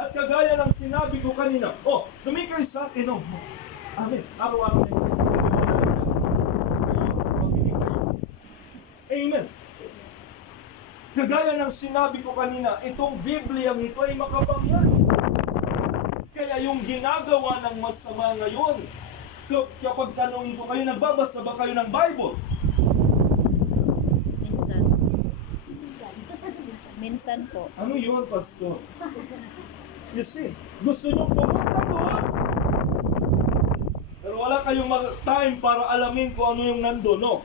At kagaya ng sinabi ko kanina, tumikay sa akin, amen, araw-araw na Christ, amen. Kagaya ng sinabi ko kanina, itong Biblia ito ay makapangyarihan. Kaya yung ginagawa ng masama ngayon, kapag tanongin ko kayo, nagbabasa ba kayo ng Bible? Minsan. Minsan po. Ano yun, Pastor? You see, gusto nyo pumunta doon, pero wala kayong time para alamin kung ano yung nandun, no?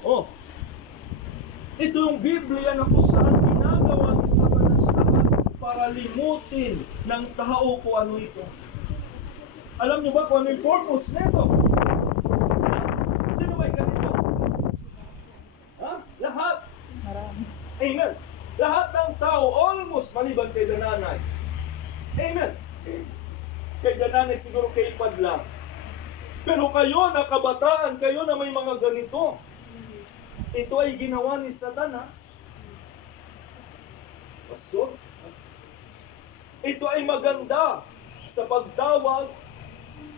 Ito yung Biblia na kung saan ginagawa ni Satanas lahat para limutin ng tao kung ano ito. Alam niyo ba kung ano yung purpose nito? Sino may ganito? Lahat. Marami. Amen. Lahat ng tao, almost maliban kay Dananay. Amen. Kay Dananay siguro kay Padlang. Pero kayo na kabataan, kayo na may mga ganito. Ito ay ginawa ni Satanas. Pastor, ito ay maganda sa pagtawag,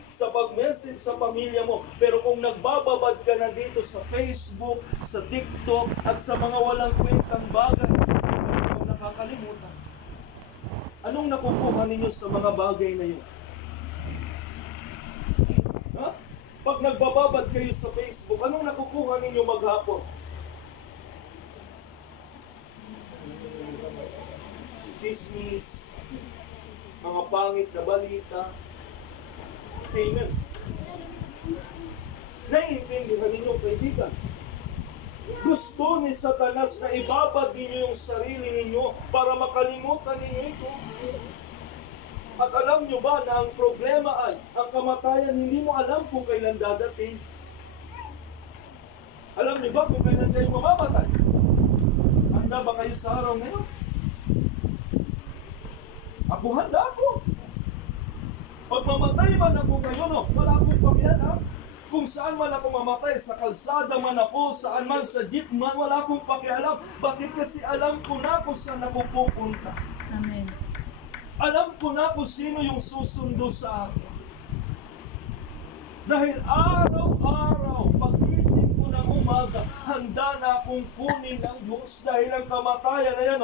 sa pag-message sa pamilya mo. Pero kung nagbababad ka na dito sa Facebook, sa TikTok, at sa mga walang kwentang bagay, kung nakakalimutan, anong nakukuha ninyo sa mga bagay na yun? Pag nagbababad kayo sa Facebook, anong nakukuha ninyo maghapon? Chismis, mga pangit na balita. Amen. Naiintindihan ninyo, kaibigan. Gusto ni Satanas na ibabad ninyo yung sarili ninyo para makalimutan ninyo ito. At alam nyo ba na ang problema ay, ang kamatayan, hindi mo alam kung kailan dadating. Alam nyo ba kung kailan kayo mamamatay? Handa ba kayo sa araw ngayon? Ako handa ako. Pag mamatay man ako ngayon, wala akong pakialam. Kung saan man ako mamatay, sa kalsada man ako, saan man, sa jeep man, wala akong pakialam. Bakit? Kasi alam ko na kung saan ako pupunta. Amen. Alam ko na kung sino yung susundo sa akin. Dahil araw-araw, pag-isip ko ng umaga, handa na akong kunin ng Diyos dahil ang kamatayan na yan,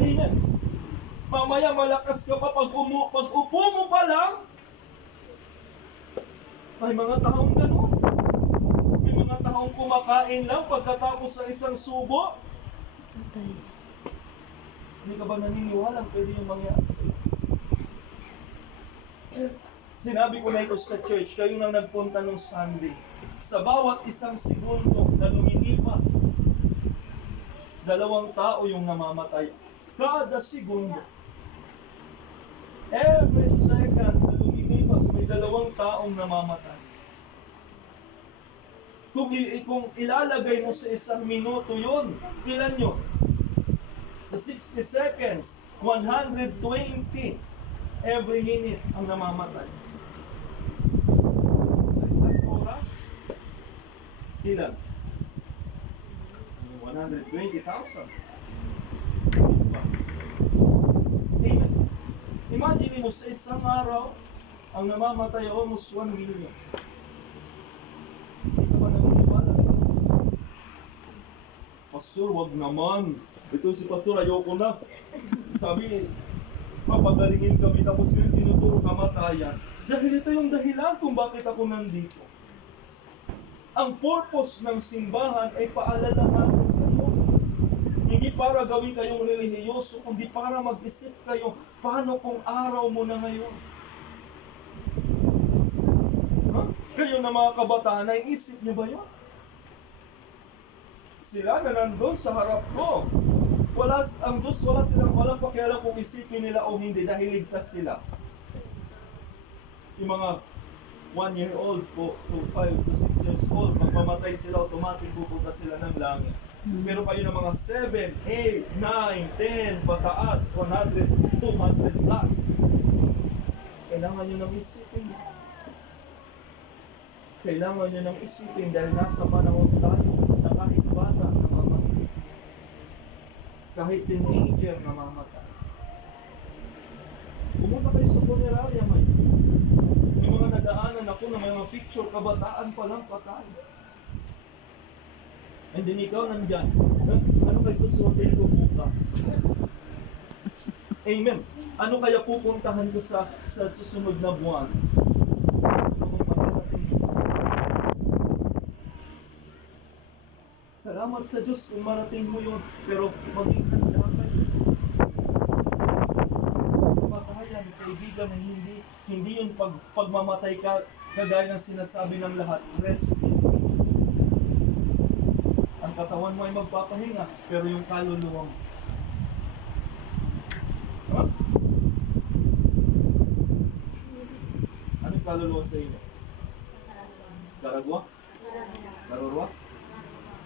Amen. Mamaya malakas ka pa pag upo mo pa lang. May mga taong ganun. May mga taong kumakain lang pagkatapos sa isang subo. Patay. Hindi ka ba naniniwala pwede yung mangyari sa'yo? Sinabi ko na ito sa church, kayo nang nagpunta nung Sunday. Sa bawat isang segundo na lumilipas, 2 tao yung namamatay. Kada segundo. Every second na lumilipas, may 2 taong namamatay. Kung ilalagay mo sa 1 minuto yun, ilan yun? Sa 60 seconds, 120 every minute ang namamatay. Sa 1 oras, ilan? 120,000. Amen. Imagine mo sa isang araw, ang namamatay almost 1 million. Hindi ka ba naniniwala? Pastor, wag naman. Ito si Pastor, ayoko na. Sabi, papagalingin kami tapos yung tinuturo kamatayan. Dahil ito yung dahilan kung bakit ako nandito. Ang purpose ng simbahan ay paalalahanan kayo. Hindi para gawin kayong relihiyoso, kundi para mag-isip kayo, paano kung araw mo na ngayon? Kayo na mga kabataan, naiisip niyo ba yun? Sila na nandun sa harap ko. Ang Diyos, walang pakialam kung isipin nila o hindi dahil ligtas sila. Yung mga 1-year-old to 5 to 6 years old, magpamatay sila, automatic pupunta sila ng langit. Pero kayo ng mga 7, 8, 9, 10, pataas, 100, 200 plus. Kailangan nyo nang isipin. Kailangan nyo nang isipin dahil nasa panahon tayo na kahit bata na mamatay. kahit teenager namamatay. Pumunta kayo sa punerarya ngayon. May mga nadaanan ako na may mga picture, kabataan pa lang patay. And then ikaw nandyan. Ano kayo susuotin ko bukas? Amen. Ano kaya pupuntahan ko sa susunod na buwan? Ano mararating? Salamat sa Diyos kung marating mo yun, pero maging handa kayo. Kamatayan, kaibigan, na hindi yun pagmamatay ka, kagaya ng sinasabi ng lahat, rest in peace. Ang katawan mo ay magpapahinga, pero yung kaluluwa mo. Ha? Anong kaluluwa sa inyo? Karagwa? Karurwa?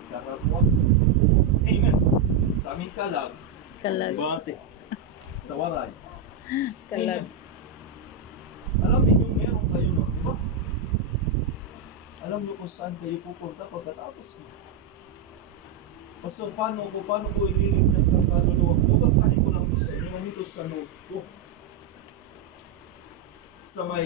Karagwa? Amen. Sa aming kalag, Kalag. bate, sa waray. Kalag. Amen. Alam niyo meron kayo no, di ba? Alam niyo kung saan kayo pupunta pagkatapos niyo. Pastor, paano ko ililigtas ang kaluluwa ko? Basahin ko lang ito sa inyo, nandito sa note ko. Sa may